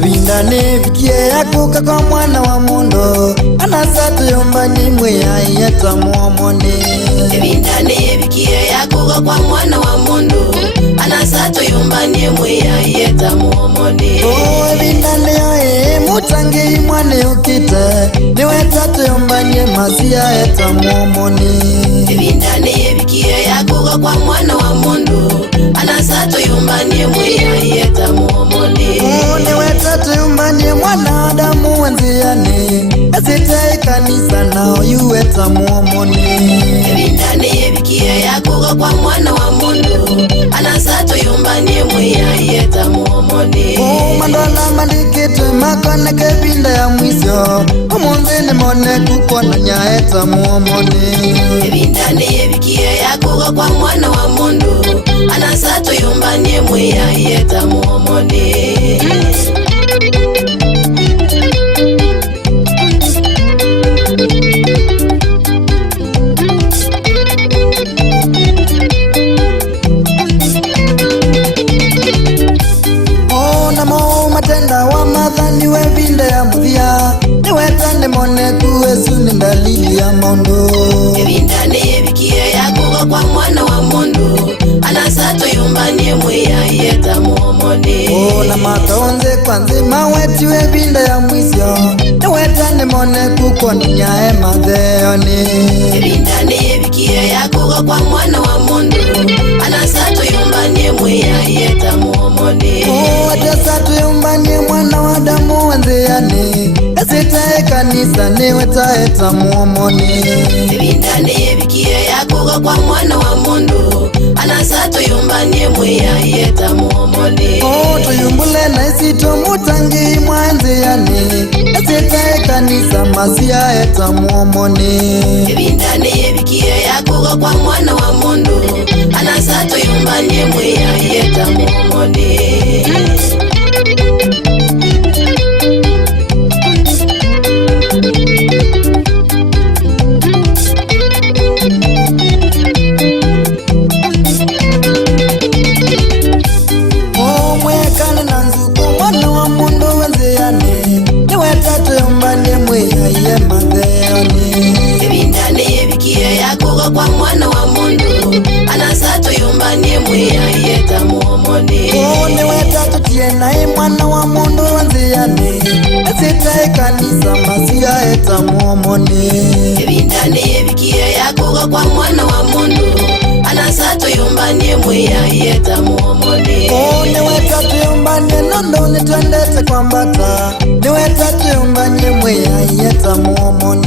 Vindane vikie yakuka kwa mwana wa mundu anasatu yombani mweya yeta muomoni. Vindane vikie yakuka kwa mwana wa mundu anasatu yombani mweya yeta muomoni. Vindane yoe mutangi mwane ukite niwe tatu yombani masia yeta muomoni. Vindane vikie yakuka kwa mwana wa mundu anasatu yombani mweya yeta muomoni. Niwe tatu yombani mwana adamu wenziani asite kanisa nao yuweta muomoni. Vindane vikie yakuka kwa mwana wa mundu anasatu yombani mweya yeta muomoni. Mandola mandikite makone kebinda ya mwisho umunzini mone kukona nyaeta muomoni. Vindane vikie yakuka kwa mwana wa mundu anasatu yombani mweya yeta muomoni. Matenda wa madhani we vinde ya muthia niwe tande mone kuwesu ni dalili ya maundu. Vindane vikie yakuka kwa mwana wa mundu anasatu yombani mweya yeta muomoni. Na makaonze kwanze maweti we vinde ya mwisho niwe tande mone kukona nyae matheoni. Vindane vikie yakuka kwa mwana wa mundu anasatu yombani mweya yeta muomoni. Atasatu yombani mwana wa damu wenziani asitae kanisa niwe taeta muomoni. Vindane vikie yakuka kwa mwana wa mundu anasatu yombani mweya yeta muomoni. Tuyumbule na isito mutangi mwenziani asitae kanisa masia eta muomoni. Vindane vikie yakuka kwa mwana wa mundu anasatu yombani mweya yeta muomoni. Mwekana na nzuko mwana wa mundu wenziani niwe tatu yombani mweya ye matheoni. Vindane vikie yakuka kwa mwana wa mundu anasatu yombani mweya yeta muomoni. Niwe tatu tienai mwana wa mundu wenziani asitae kanisa masia eta muomoni. Vindane vikie yakuka kwa mwana wa mundu anasatu yombani mweya yeta muomoni. Niwe tatu yombani nondo nitwendete kwambata niwe tatu yombani mweya yeta muomoni.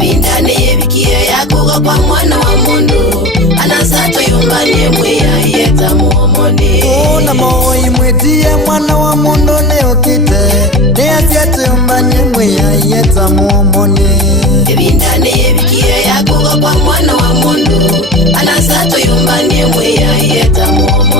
Vindane vikie yakuka kwa mwana wa mundu anasatu yombani mweya yeta muomoni. Na moi mwetie mwana wa mundu neokite neasiatu yombani mweya yeta muomoni. Vindane vikie yakuka kwa mwana wa mundu anasatu yombani mweya yeta muomoni.